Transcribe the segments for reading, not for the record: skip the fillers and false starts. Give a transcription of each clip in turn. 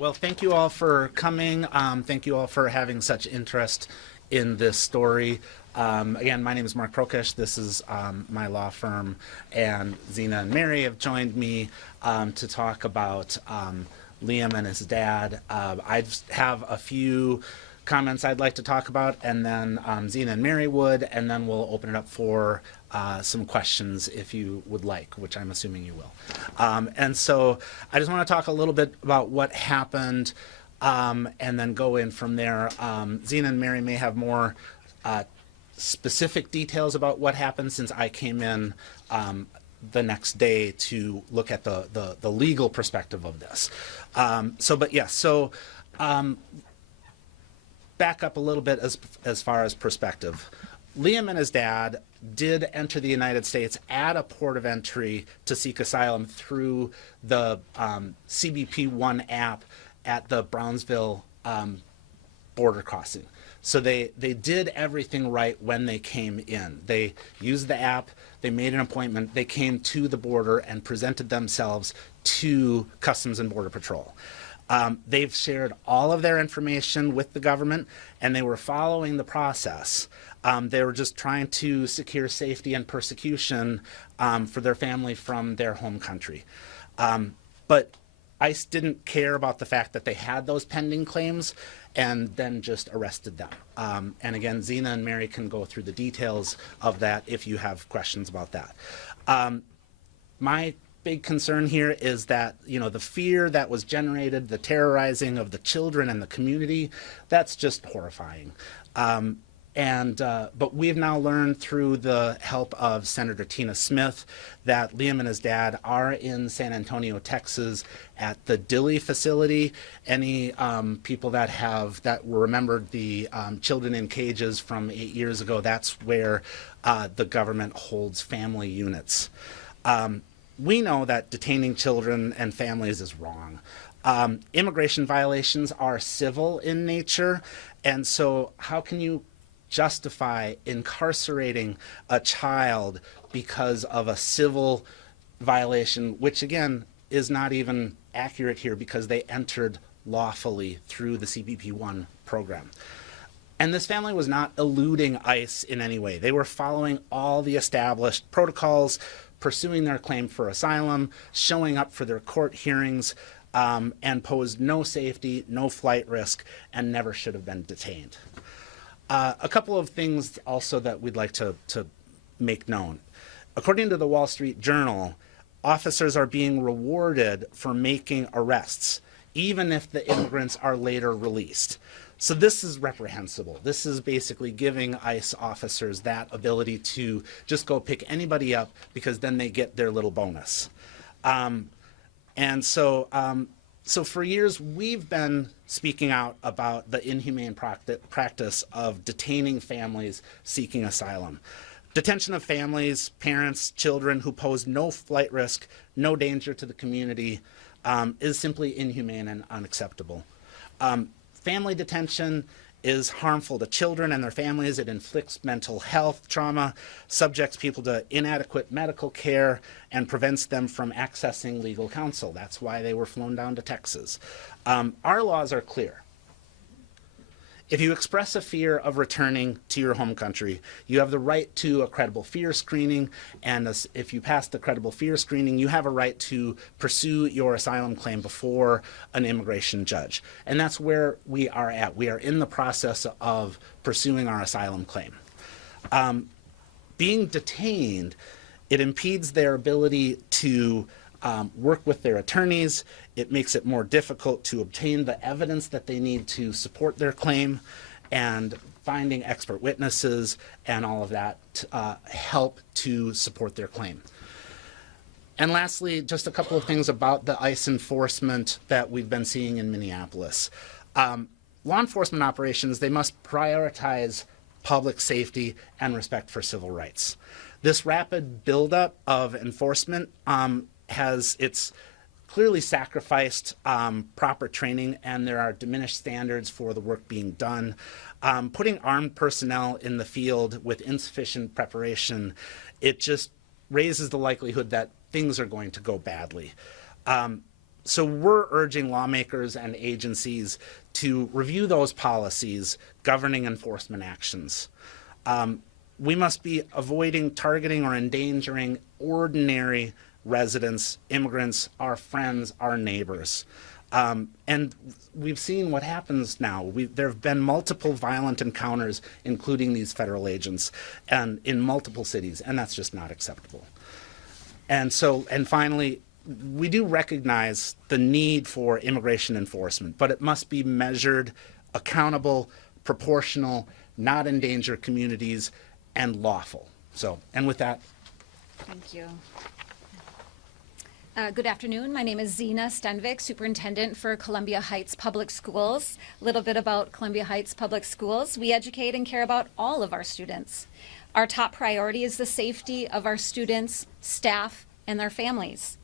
Well, thank you all for coming. Thank you all for having such interest in this story. Again, my name is Mark Prokesh. This is my law firm, and Zena and Mary have joined me to talk about Liam and his dad. I have a few comments I'd like to talk about, and then Zena and Mary would, and then we'll open it up for some questions if you would like, which I'm assuming you will. And so I just want to talk a little bit about what happened and then go in from there. Zena and Mary may have more specific details about what happened since I came in the next day to look at the legal perspective of this. Back up a little bit as far as perspective. Liam and his dad did enter the United States at a port of entry to seek asylum through the CBP-1 app at the Brownsville border crossing. So they did everything right when they came in. They used the app, they made an appointment, they came to the border and presented themselves to Customs and Border Patrol. They've shared all of their information with the government, and they were following the process. They were just trying to secure safety and persecution for their family from their home country. But ICE didn't care about the fact that they had those pending claims and then just arrested them. And again, Zena and Mary can go through the details of that if you have questions about that. My big concern here is that, the fear that was generated, the terrorizing of the children and the community, that's just horrifying. But we've now learned through the help of Senator Tina Smith that Liam and his dad are in San Antonio, Texas at the Dilley facility. Any people that remembered the children in cages from 8 years ago, that's where the government holds family units. We know that detaining children and families is wrong. Immigration violations are civil in nature, and so how can you justify incarcerating a child because of a civil violation, which again is not even accurate here because they entered lawfully through the CBP-1 program. And this family was not eluding ICE in any way. They were following all the established protocols, pursuing their claim for asylum, showing up for their court hearings, and posed no safety, no flight risk, and never should have been detained. A couple of things also that we'd like to make known. According to the Wall Street Journal, officers are being rewarded for making arrests, even if the immigrants are later released. So this is reprehensible. This is basically giving ICE officers that ability to just go pick anybody up because then they get their little bonus. So for years, we've been speaking out about the inhumane practice of detaining families seeking asylum. Detention of families, parents, children who pose no flight risk, no danger to the community is simply inhumane and unacceptable. Family detention is harmful to children and their families. It inflicts mental health trauma, subjects people to inadequate medical care, and prevents them from accessing legal counsel. That's why they were flown down to Texas. Our laws are clear. If you express a fear of returning to your home country, you have the right to a credible fear screening, and if you pass the credible fear screening, you have a right to pursue your asylum claim before an immigration judge. And that's where we are at. We are in the process of pursuing our asylum claim. Being detained, it impedes their ability to work with their attorneys. It makes it more difficult to obtain the evidence that they need to support their claim, and finding expert witnesses and all of that help to support their claim. And lastly, just a couple of things about the ICE enforcement that we've been seeing in Minneapolis. Law enforcement operations, they must prioritize public safety and respect for civil rights. This rapid buildup of enforcement it's clearly sacrificed proper training, and there are diminished standards for the work being done. Putting armed personnel in the field with insufficient preparation, it just raises the likelihood that things are going to go badly. So we're urging lawmakers and agencies to review those policies governing enforcement actions. We must be avoiding targeting or endangering ordinary residents, immigrants, our friends, our neighbors. And we've seen what happens now. There have been multiple violent encounters, including these federal agents, and in multiple cities, and that's just not acceptable. And finally, we do recognize the need for immigration enforcement, but it must be measured, accountable, proportional, not endanger communities, and lawful. And with that. Thank you. Good afternoon. My name is Zena Stenvik, Superintendent for Columbia Heights Public Schools. A little bit about Columbia Heights Public Schools. We educate and care about all of our students. Our top priority is the safety of our students, staff, and their families.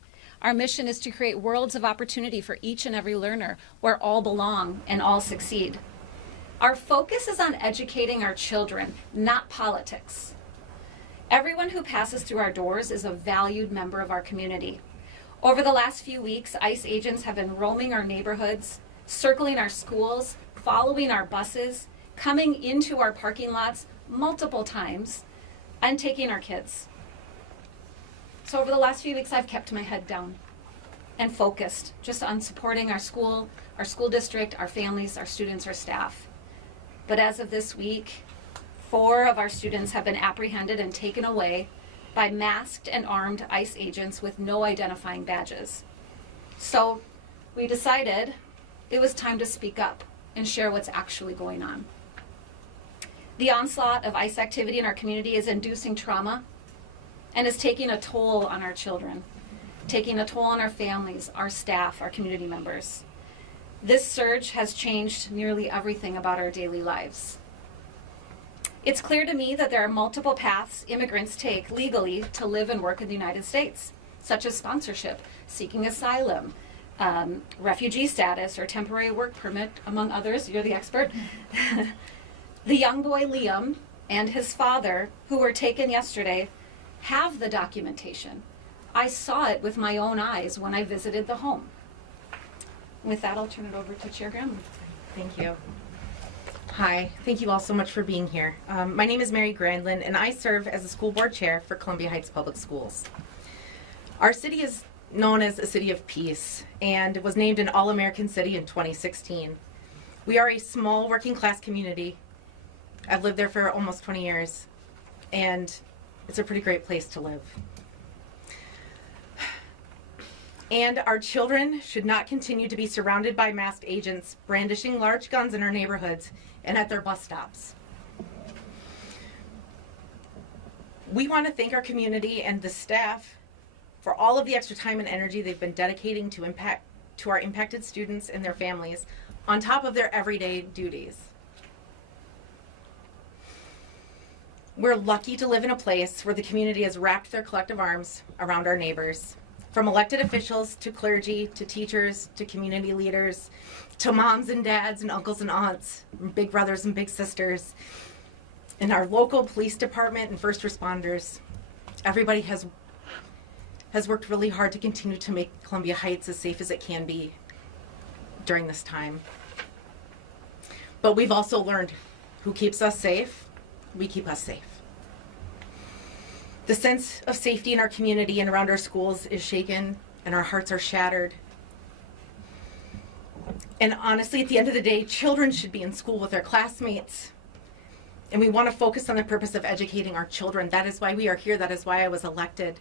Our mission is to create worlds of opportunity for each and every learner where all belong and all succeed. Our focus is on educating our children, not politics. Everyone who passes through our doors is a valued member of our community. Over the last few weeks, ICE agents have been roaming our neighborhoods, circling our schools, following our buses, coming into our parking lots multiple times, and taking our kids. So over the last few weeks, I've kept my head down and focused just on supporting our school district, our families, our students, our staff. But as of this week, 4 of our students have been apprehended and taken away by masked and armed ICE agents with no identifying badges. So we decided it was time to speak up and share what's actually going on. The onslaught of ICE activity in our community is inducing trauma and is taking a toll on our children, taking a toll on our families, our staff, our community members. This surge has changed nearly everything about our daily lives. It's clear to me that there are multiple paths immigrants take legally to live and work in the United States, such as sponsorship, seeking asylum, refugee status, or temporary work permit, among others. You're the expert. The young boy Liam and his father, who were taken yesterday, have the documentation. I saw it with my own eyes when I visited the home. With that, I'll turn it over to Chair Graham. Thank you. Hi, thank you all so much for being here. My name is Mary Grandland, and I serve as the school board chair for Columbia Heights Public Schools. Our city is known as a city of peace and was named an All-American City in 2016. We are a small working class community. I've lived there for almost 20 years, and it's a pretty great place to live. And our children should not continue to be surrounded by masked agents brandishing large guns in our neighborhoods and at their bus stops. We want to thank our community and the staff for all of the extra time and energy they've been dedicating to our impacted students and their families on top of their everyday duties. We're lucky to live in a place where the community has wrapped their collective arms around our neighbors. From elected officials to clergy to teachers to community leaders to moms and dads and uncles and aunts, and big brothers and big sisters, and our local police department and first responders. Everybody has worked really hard to continue to make Columbia Heights as safe as it can be during this time. But we've also learned who keeps us safe, we keep us safe. The sense of safety in our community and around our schools is shaken, and our hearts are shattered. And honestly, at the end of the day, children should be in school with their classmates. And we want to focus on the purpose of educating our children. That is why we are here. That is why I was elected.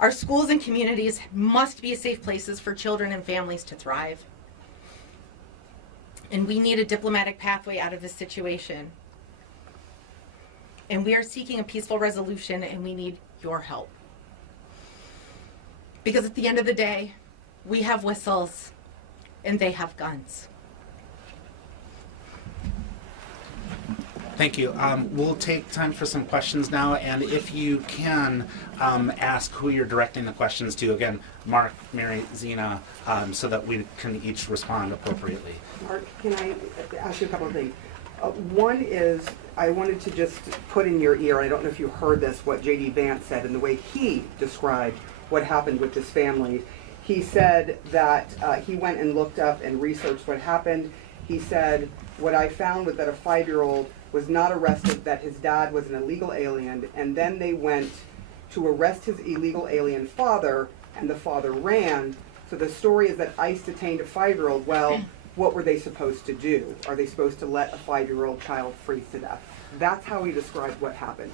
Our schools and communities must be safe places for children and families to thrive. And we need a diplomatic pathway out of this situation. And we are seeking a peaceful resolution, and we need your help. Because at the end of the day, we have whistles, and they have guns. Thank you. We'll take time for some questions now, and if you can, ask who you're directing the questions to. Again, Mark, Mary, Zena, so that we can each respond appropriately. Mark, can I ask you a couple of things? One is, I wanted to just put in your ear, I don't know if you heard this, what J.D. Vance said and the way he described what happened with this family. He said that he went and looked up and researched what happened. He said, what I found was that a 5-year-old was not arrested, that his dad was an illegal alien, and then they went to arrest his illegal alien father, and the father ran. So the story is that ICE detained a 5-year-old. Well, what were they supposed to do? Are they supposed to let a 5-year-old child freeze to death? That's how he described what happened.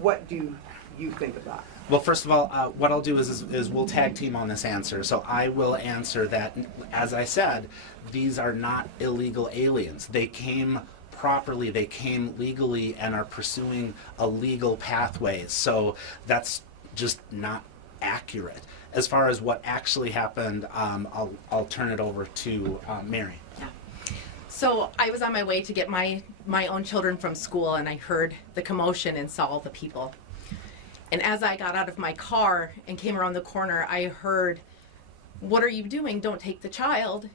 What do you think of that? Well, first of all, what I'll do is we'll tag team on this answer. So I will answer that, as I said, these are not illegal aliens. They came properly, they came legally and are pursuing a legal pathway. So that's just not accurate. As far as what actually happened, I'll turn it over to Mary. Yeah. So I was on my way to get my own children from school, and I heard the commotion and saw all the people. And as I got out of my car and came around the corner, I heard, "What are you doing? Don't take the child."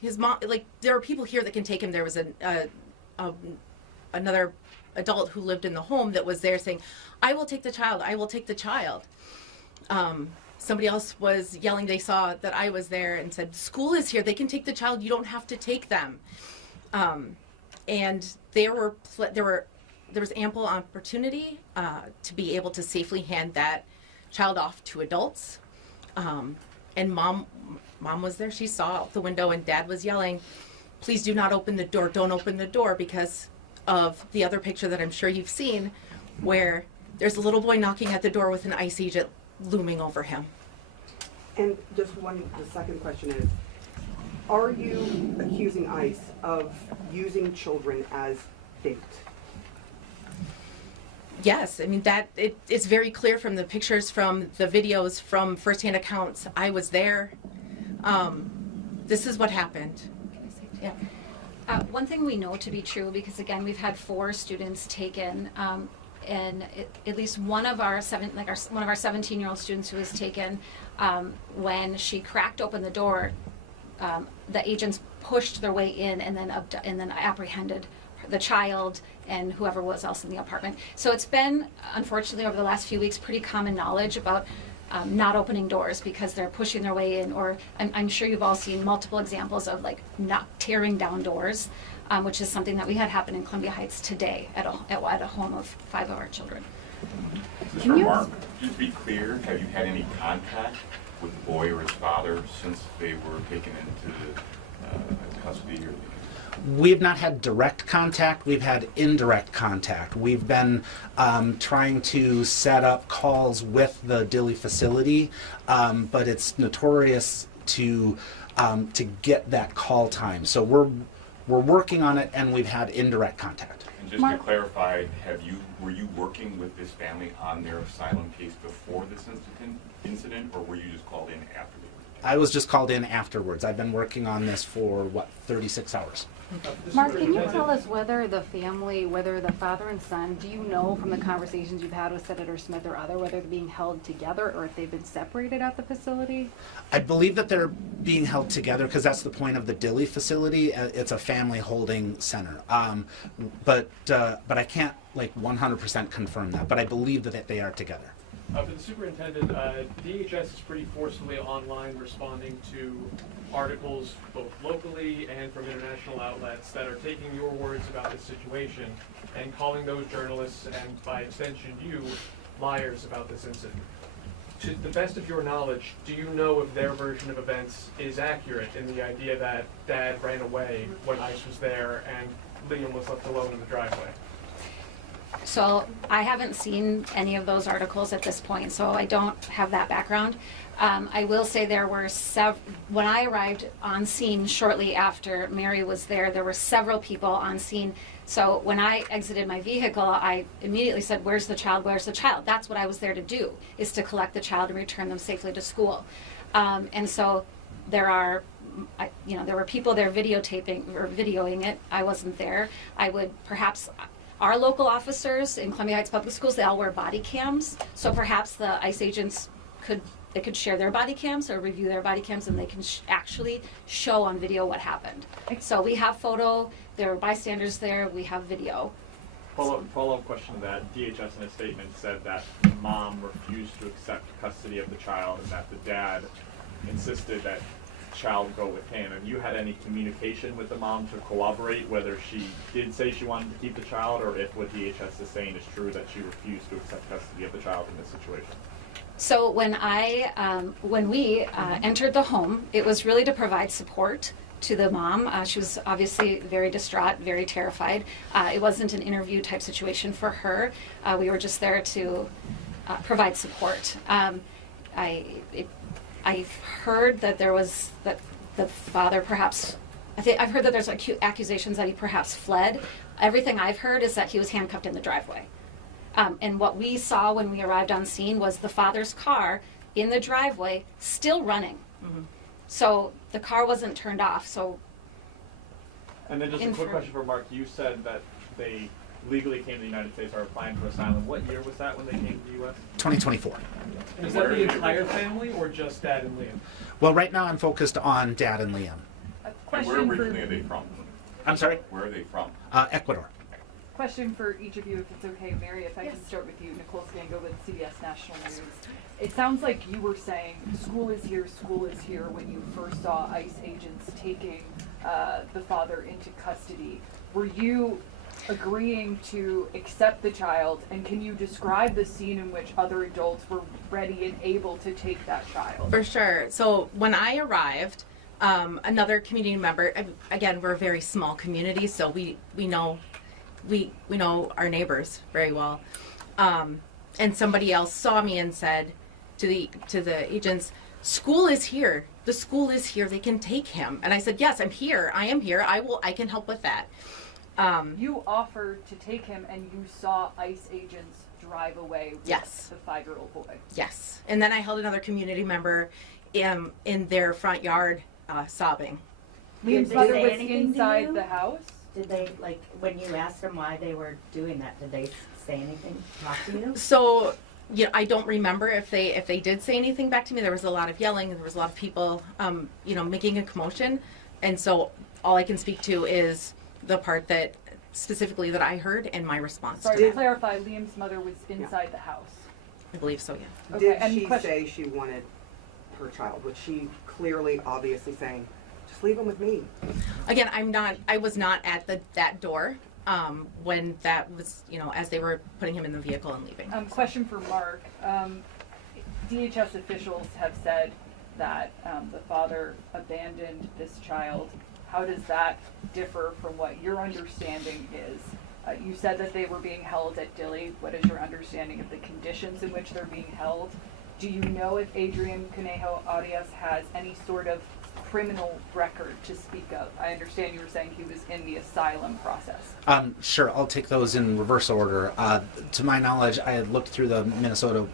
His mom, like, there are people here that can take him. There was another adult who lived in the home that was there saying, "I will take the child. I will take the child." Somebody else was yelling. They saw that I was there and said, "School is here. They can take the child. You don't have to take them." And there was ample opportunity to be able to safely hand that child off to adults. And mom was there. She saw out the window, and dad was yelling, "Please do not open the door. Don't open the door," because of the other picture that I'm sure you've seen, where there's a little boy knocking at the door with an ICE agent looming over him. And just the second question is, are you accusing ICE of using children as bait? Yes, I mean it's very clear from the pictures, from the videos, from firsthand accounts. I was there. This is what happened. Yeah. One thing we know to be true, because again, we've had 4 students taken, and at least one of our 17-year-old students who was taken, when she cracked open the door, the agents pushed their way in and then apprehended the child and whoever was else in the apartment. So it's been, unfortunately, over the last few weeks, pretty common knowledge about not opening doors because they're pushing their way in, or I'm sure you've all seen multiple examples of like not tearing down doors, which is something that we had happen in Columbia Heights today at a home of 5 of our children. This is for Mark. Just to be clear, have you had any contact with the boy or his father since they were taken into custody? Or We have not had direct contact. We've had indirect contact. We've been trying to set up calls with the Dilley facility, but it's notorious to get that call time. So we're working on it, and we've had indirect contact. And just to clarify, were you working with this family on their asylum case before this incident, or were you just called in after? I was just called in afterwards. I've been working on this for 36 hours. Mark, can you tell us whether the family, whether the father and son, do you know from the conversations you've had with Senator Smith or other, whether they're being held together or if they've been separated at the facility? I believe that they're being held together because that's the point of the Dilley facility. It's a family holding center. But I can't 100% confirm that. But I believe that they are together. For the superintendent, DHS is pretty forcefully online responding to articles both locally and from international outlets that are taking your words about this situation and calling those journalists, and by extension you, liars about this incident. To the best of your knowledge, do you know if their version of events is accurate in the idea that Dad ran away when ICE was there and Liam was left alone in the driveway? So I haven't seen any of those articles at this point, so I don't have that background. I will say there were when I arrived on scene shortly after Mary was there were several people on scene. So when I exited my vehicle, I immediately said, "Where's the child? Where's the child?" That's what I was there to do, is to collect the child and return them safely to school. And so there were people there videotaping or videoing it. I wasn't there. I would perhaps. Our local officers in Columbia Heights Public Schools, they all wear body cams. So perhaps the ICE agents could share their body cams or review their body cams, and they can actually show on video what happened. So we have photo, there are bystanders there, we have video. Follow-up question to that. DHS in a statement said that the mom refused to accept custody of the child and that the dad insisted that the child go with him. Have you had any communication with the mom to corroborate whether she did say she wanted to keep the child, or if what DHS is saying is true, that she refused to accept custody of the child in this situation? So when we entered the home, it was really to provide support to the mom. She was obviously very distraught, very terrified. It wasn't an interview type situation for her. We were just there to provide support. I've heard that that the father perhaps, I've heard that there's accusations that he perhaps fled. Everything I've heard is that he was handcuffed in the driveway. And what we saw when we arrived on scene was the father's car in the driveway still running. Mm-hmm. So the car wasn't turned off. So. And then just a quick question for Mark. You said that they legally came to the United States or applying for asylum. What year was that when they came to the U.S.? 2024. Is that the entire family or just Dad and Liam? Well, right now I'm focused on Dad and Liam. And where originally are they from? I'm sorry? Where are they from? Ecuador. Question for each of you, if it's okay. Mary, if I can start with you. Nicole Scango with CBS National News. It sounds like you were saying school is here when you first saw ICE agents taking the father into custody. Were you agreeing to accept the child, and can you describe the scene in which other adults were ready and able to take that child? For sure. So when I arrived, another community member, again, we're a very small community, so we know our neighbors very well. And somebody else saw me and said to the agents, "School is here. The school is here. They can take him." And I said, "Yes, I'm here. I am here. I can help with that." You offered to take him, and you saw ICE agents drive away with Yes. the 5-year-old boy. Yes. And then I held another community member in their front yard sobbing. Liam's they mother say was anything to inside you? the house. Did they, like, when you asked them why they were doing that, did they say anything, talk to you? So, I don't remember if they did say anything back to me. There was a lot of yelling, and there was a lot of people, making a commotion. And so all I can speak to is the part that specifically that I heard and my response Sorry to to that. clarify, Liam's mother was inside the house. I believe so, yeah. Okay, Did and she question- say she wanted her child? Was she clearly, obviously saying, just leave him with me? Again, I was not at that door when that was, as they were putting him in the vehicle and leaving. Question for Mark. DHS officials have said that the father abandoned this child. How does that differ from what your understanding is? You said that they were being held at Dilley. What is your understanding of the conditions in which they're being held? Do you know if Adrian Conejo Arias has any sort of criminal record to speak of? I understand you were saying he was in the asylum process. Sure, I'll take those in reverse order. To my knowledge, I had looked through the Minnesota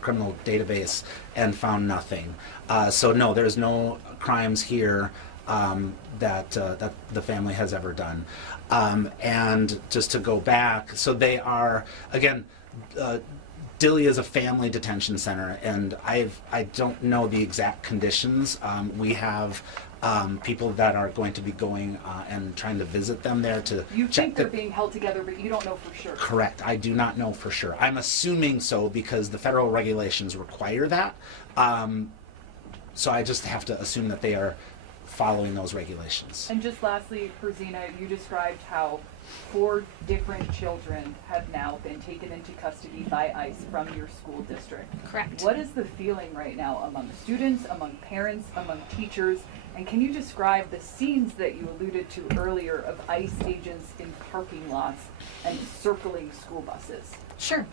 criminal database and found nothing. So no, there's no crimes here that the family has ever done. And just to go back, so they are, again, Dilley is a family detention center, and I don't know the exact conditions. We have people that are going to be going and trying to visit them there to You check think they're being held together, but you don't know for sure. Correct. I do not know for sure. I'm assuming so because the federal regulations require that. So I just have to assume that they are following those regulations. And just lastly, for Zena, you described how 4 different children have now been taken into custody by ICE from your school district. Correct. What is the feeling right now among students, among parents, among teachers? And can you describe the scenes that you alluded to earlier of ICE agents in parking lots and circling school buses? Sure.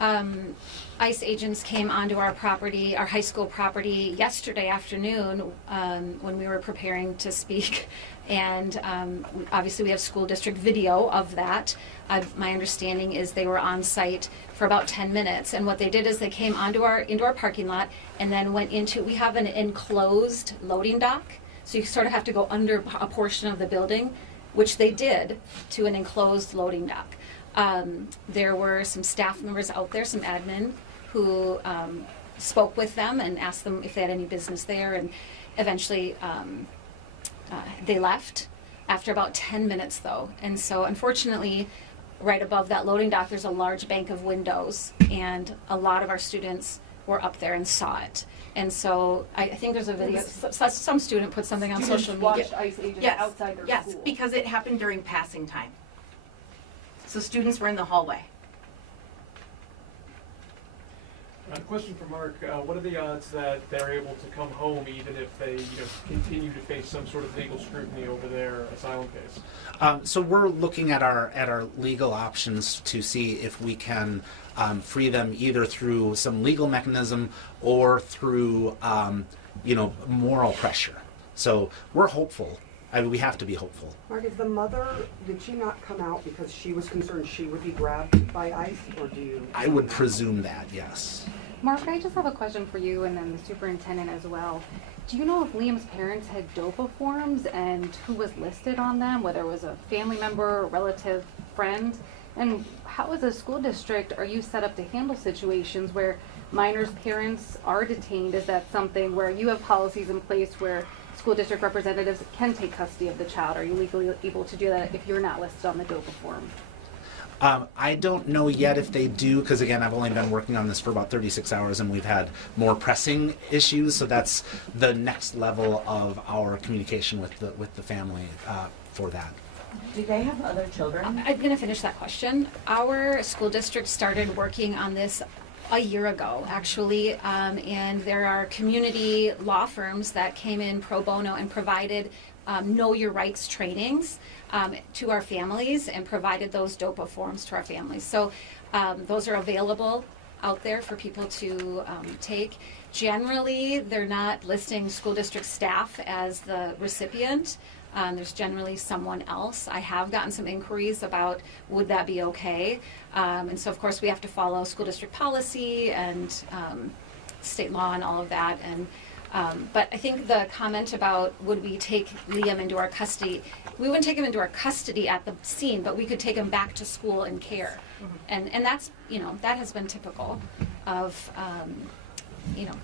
ICE agents came onto our property, our high school property, yesterday afternoon when we were preparing to speak. And obviously we have school district video of that. My understanding is they were on site for about 10 minutes. And what they did is they came into our parking lot and then went into, we have an enclosed loading dock. So you sort of have to go under a portion of the building, which they did, to an enclosed loading dock. There were some staff members out there, some admin, who spoke with them and asked them if they had any business there, and eventually they left after about 10 minutes though. And so unfortunately, right above that loading dock, there's a large bank of windows, and a lot of our students were up there and saw it. And so I think there's a video, some student put something on social media. Watched ICE agents Yes, outside their yes, school. because it happened during passing time. So students were in the hallway. Question for Mark. What are the odds that they're able to come home even if they continue to face some sort of legal scrutiny over their asylum case? So we're looking at our legal options to see if we can free them either through some legal mechanism or through moral pressure. So we're hopeful. I mean, we have to be hopeful. Mark, is the mother, did she not come out because she was concerned she would be grabbed by ICE, or do you? I would presume that, yes. Mark, I just have a question for you and then the superintendent as well. Do you know if Liam's parents had DOPA forms and who was listed on them, whether it was a family member, relative, friend? And how, as a school district, are you set up to handle situations where minors' parents are detained? Is that something where you have policies in place where school district representatives can take custody of the child? Are you legally able to do that if you're not listed on the DOPA form? I don't know yet if they do, because again, I've only been working on this for about 36 hours and we've had more pressing issues, so that's the next level of our communication with the family for that. Do they have other children? I'm going to finish that question. Our school district started working on this a year ago, actually, and there are community law firms that came in pro bono and provided know your rights trainings to our families and provided those DOPA forms to our families. So those are available out there for people to take. Generally, they're not listing school district staff as the recipient. There's generally someone else. I have gotten some inquiries about would that be okay. And so, of course, we have to follow school district policy and state law and all of that. And but I think the comment about would we take Liam into our custody, we wouldn't take him into our custody at the scene, but we could take him back to school and care. And that's, that has been typical of,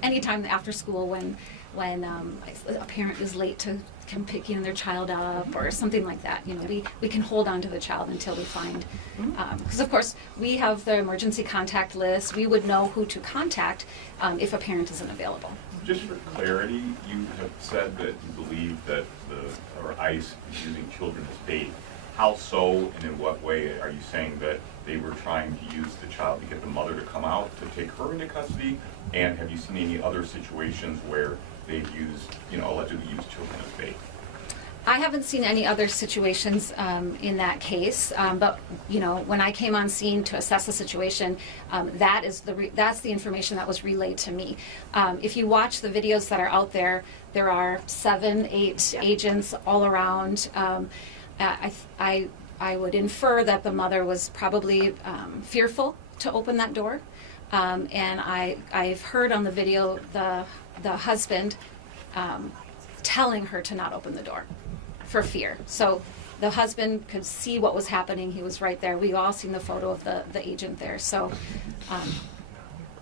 anytime after school when a parent is late to come picking their child up or something like that, we can hold on to the child until we find, because of course we have the emergency contact list. We would know who to contact if a parent isn't available. Just for clarity, you have said that you believe that ICE is using children as bait. How so, and in what way are you saying that they were trying to use the child to get the mother to come out to take her into custody? And have you seen any other situations where they've allegedly used children as bait? I haven't seen any other situations in that case, but when I came on scene to assess the situation, that's the information that was relayed to me. If you watch the videos that are out there, there are 7, 8 agents all around. I would infer that the mother was probably fearful to open that door, and I've heard on the video the husband telling her to not open the door for fear. So the husband could see what was happening. He was right there. We've all seen the photo of the agent there. So,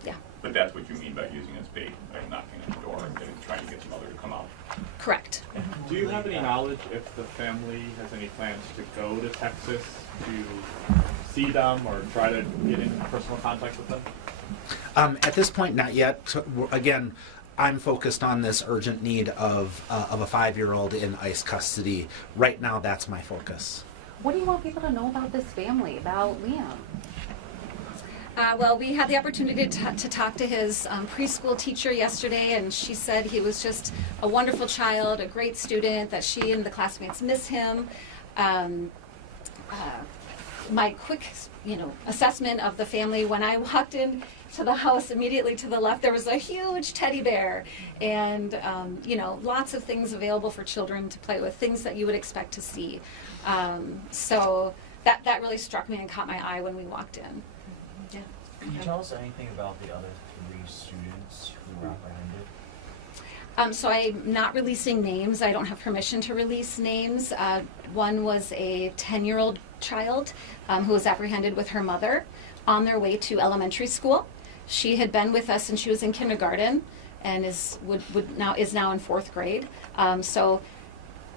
yeah. But that's what you mean by using as bait, by knocking on the door and trying to get the mother to come out? Correct. Do you have any knowledge if the family has any plans to go to Texas to see them or try to get in personal contact with them? At this point, not yet. Again, I'm focused on this urgent need of a 5-year-old in ICE custody. Right now, that's my focus. What do you want people to know about this family, about Liam? Well, we had the opportunity to talk to his preschool teacher yesterday, and she said he was just a wonderful child, a great student, that she and the classmates miss him. My quick, assessment of the family, when I walked in to the house, immediately to the left, there was a huge teddy bear and, lots of things available for children to play with, things that you would expect to see. So that really struck me and caught my eye when we walked in. Yeah. Can you tell us anything about the other 3 students who were apprehended? So I'm not releasing names. I don't have permission to release names. One was a 10-year-old child who was apprehended with her mother on their way to elementary school. She had been with us since she was in kindergarten and is now in 4th grade. So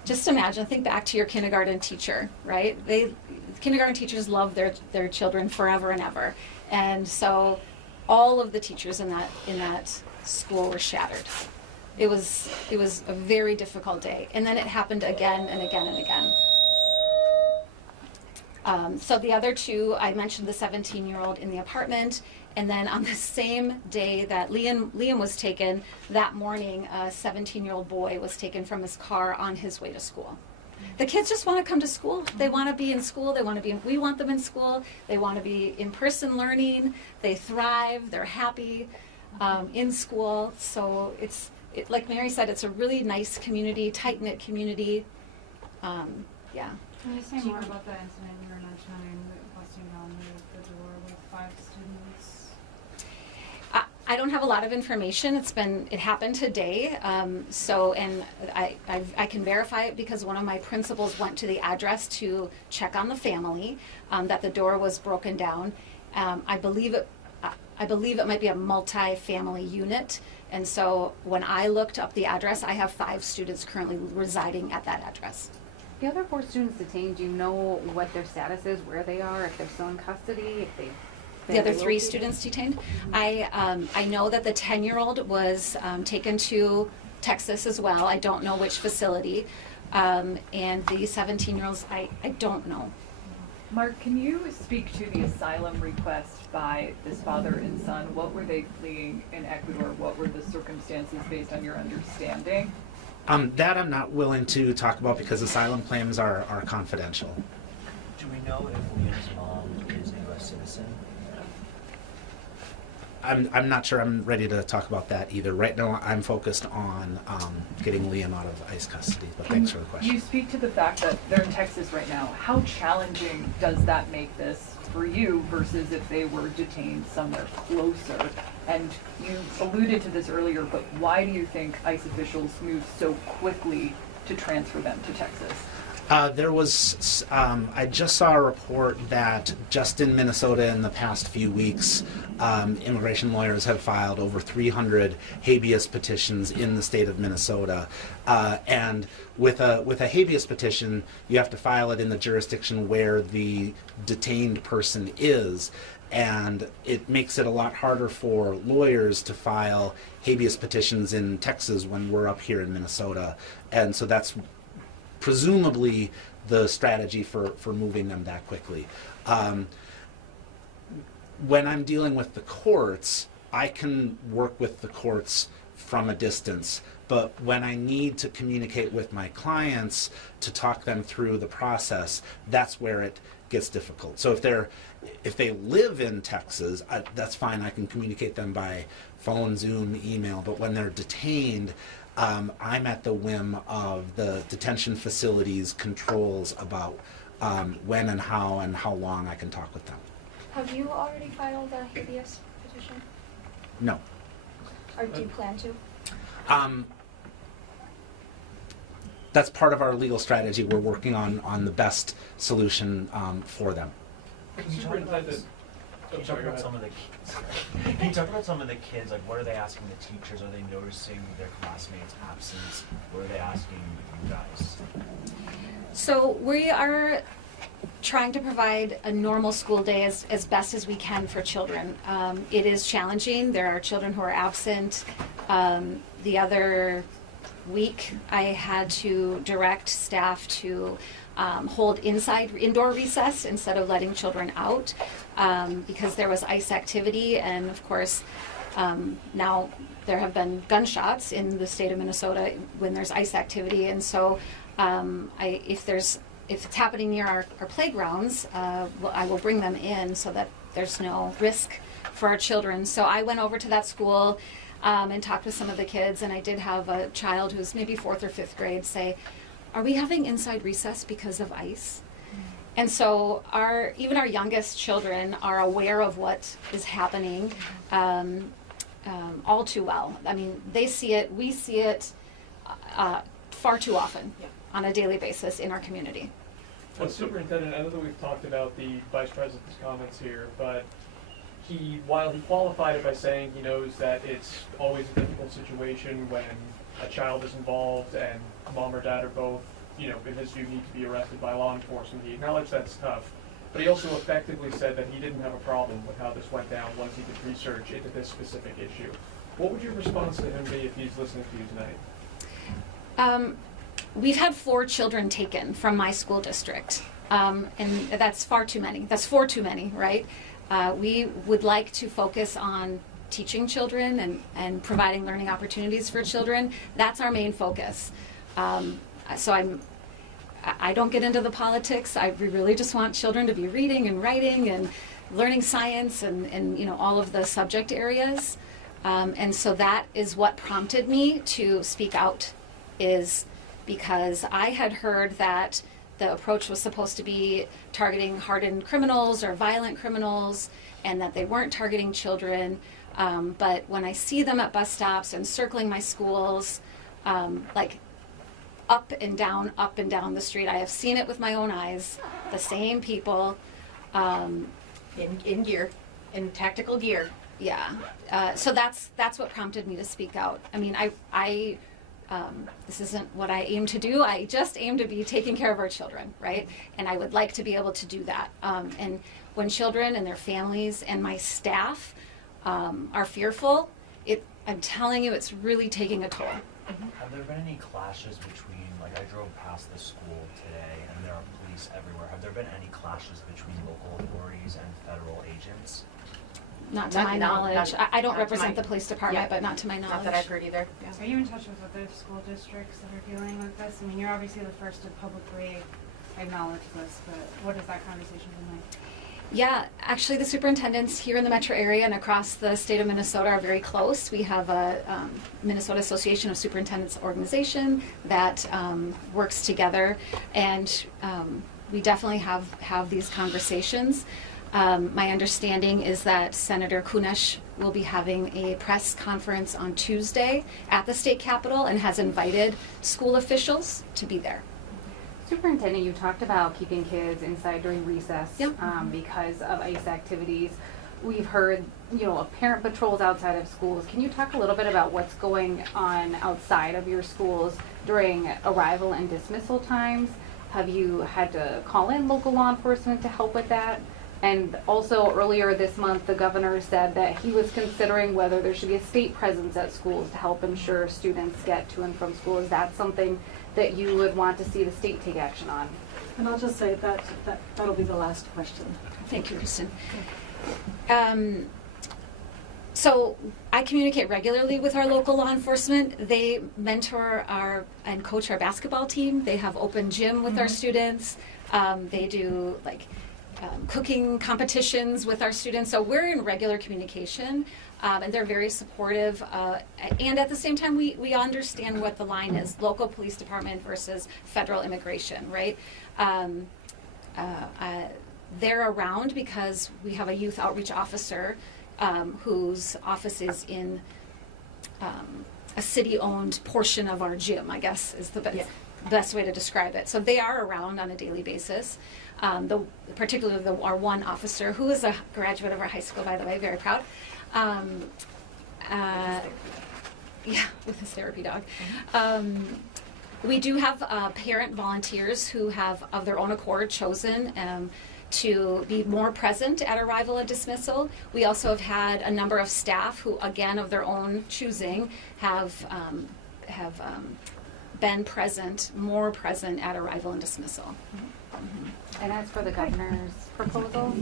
just imagine, think back to your kindergarten teacher, right? Kindergarten teachers love their children forever and ever. And so all of the teachers in that school were shattered. It was a very difficult day. And then it happened again and again and again. So the other two, I mentioned the 17-year-old in the apartment, and then on the same day that Liam was taken, that morning, a 17-year-old boy was taken from his car on his way to school. The kids just want to come to school. They want to be in school. We want them in school. They want to be in-person learning. They thrive. They're happy in school. So like Mary said, it's a really nice community, tight-knit community. Yeah. Can you say more about the incident you were mentioning, busting down the door with 5 students? I don't have a lot of information. It happened today. And I can verify it because one of my principals went to the address to check on the family, that the door was broken down. I believe it might be a multi-family unit. And so when I looked up the address, I have 5 students currently residing at that address. The other 4 students detained, do you know what their status is, where they are, if they're still in custody, if they've been The other 3 relocated? students detained. I know that the 10-year-old was taken to Texas as well. I don't know which facility. And the 17-year-olds, I don't know. Mark, can you speak to the asylum request by this father and son? What were they fleeing in Ecuador? What were the circumstances based on your understanding? That I'm not willing to talk about because asylum claims are confidential. Do we know if Liam's mom is a U.S. citizen? I'm not sure I'm ready to talk about that either. Right now I'm focused on getting Liam out of ICE custody, but thanks for the question. You speak to the fact that they're in Texas right now. How challenging does that make this for you versus if they were detained somewhere closer? And you alluded to this earlier, but why do you think ICE officials moved so quickly to transfer them to Texas? I just saw a report that just in Minnesota in the past few weeks, immigration lawyers have filed over 300 habeas petitions in the state of Minnesota. And with a habeas petition, you have to file it in the jurisdiction where the detained person is. And it makes it a lot harder for lawyers to file habeas petitions in Texas when we're up here in Minnesota. And so that's presumably the strategy for moving them that quickly. When I'm dealing with the courts, I can work with the courts from a distance. But when I need to communicate with my clients to talk them through the process, that's where it gets difficult. So if they live in Texas, that's fine. I can communicate them by phone, Zoom, email. But when they're detained, I'm at the whim of the detention facility's controls about when and how long I can talk with them. Have you already filed a habeas petition? No. Or do you plan to? That's part of our legal strategy. We're working on the best solution for them. Can you talk about this? Can you talk about some of the kids? Can you talk about some of the kids? Like, what are they asking the teachers? Are they noticing their classmates' absence? What are they asking you guys? So we are trying to provide a normal school day as best as we can for children. It is challenging. There are children who are absent. The other week, I had to direct staff to hold indoor recess instead of letting children out because there was ICE activity, and of course now there have been gunshots in the state of Minnesota when there's ICE activity, and so if it's happening near our playgrounds, I will bring them in so that there's no risk for our children. So I went over to that school and talked with some of the kids, and I did have a child who's maybe 4th or 5th grade say, "Are we having inside recess because of ICE?" And so even our youngest children are aware of what is happening all too well. I mean, they see it, we see it far too often on a daily basis in our community. Well, Superintendent, I know that we've talked about the Vice President's comments here, but while he qualified it by saying he knows that it's always a difficult situation when a child is involved and mom or dad are both in his view, need to be arrested by law enforcement. He acknowledged that's tough, but he also effectively said that he didn't have a problem with how this went down once he did research into this specific issue. What would your response to him be if he's listening to you tonight? We've had 4 children taken from my school district, and that's far too many. That's 4 too many, right? We would like to focus on teaching children and providing learning opportunities for children. That's our main focus. So I don't get into the politics. We really just want children to be reading and writing and learning science and all of the subject areas. And so that is what prompted me to speak out, is because I had heard that the approach was supposed to be targeting hardened criminals or violent criminals, and that they weren't targeting children. But when I see them at bus stops and circling my schools, like up and down the street, I have seen it with my own eyes, the same people. In gear, in tactical gear. Yeah. So that's what prompted me to speak out. I mean, I this isn't what I aim to do. I just aim to be taking care of our children, right? And I would like to be able to do that. And when children and their families and my staff are fearful, I'm telling you, it's really taking a toll. Have there been any clashes between, like I drove past the school today and there are police everywhere. Have there been any clashes between local authorities and federal agents? Not to my knowledge. I don't not to represent my- the police department, yeah. but not to my knowledge. Not that I've heard either. Are you in touch with other school districts that are dealing with this? I mean, you're obviously the first to publicly acknowledge this, but what has that conversation been like? Yeah, actually the superintendents here in the metro area and across the state of Minnesota are very close. We have a Minnesota Association of Superintendents organization that works together, and we definitely have these conversations. My understanding is that Senator Kunesh will be having a press conference on Tuesday at the state capitol and has invited school officials to be there. Superintendent, you talked about keeping kids inside during recess Yep. Because of ICE activities. We've heard, of parent patrols outside of schools. Can you talk a little bit about what's going on outside of your schools during arrival and dismissal times? Have you had to call in local law enforcement to help with that? And also earlier this month, the governor said that he was considering whether there should be a state presence at schools to help ensure students get to and from school. Is that something that you would want to see the state take action on? And I'll just say that'll be the last question. Thank you, Kristen. So I communicate regularly with our local law enforcement. They mentor and coach our basketball team. They have open gym with our students. They do cooking competitions with our students. So we're in regular communication, and they're very supportive. And at the same time, we understand what the line is, local police department versus federal immigration, right? They're around because we have a youth outreach officer whose office is in a city-owned portion of our gym, I guess is the best way to describe it. So they are around on a daily basis. Particularly our one officer, who is a graduate of our high school, by the way, very proud. With his therapy dog. We do have parent volunteers who have, of their own accord, chosen to be more present at arrival and dismissal. We also have had a number of staff who, again, of their own choosing, have been more present at arrival and dismissal. And as for the governor's proposal?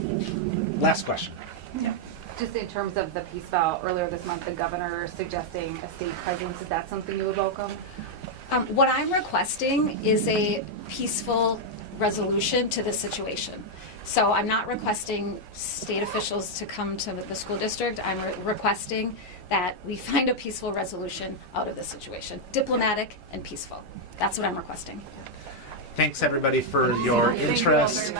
Last question. Yeah. Just in terms of the piece about earlier this month, the governor suggesting a state presence, is that something you would welcome? What I'm requesting is a peaceful resolution to the situation. So I'm not requesting state officials to come to the school district. I'm requesting that we find a peaceful resolution out of this situation. Diplomatic and peaceful. That's what I'm requesting. Thanks everybody for your interest.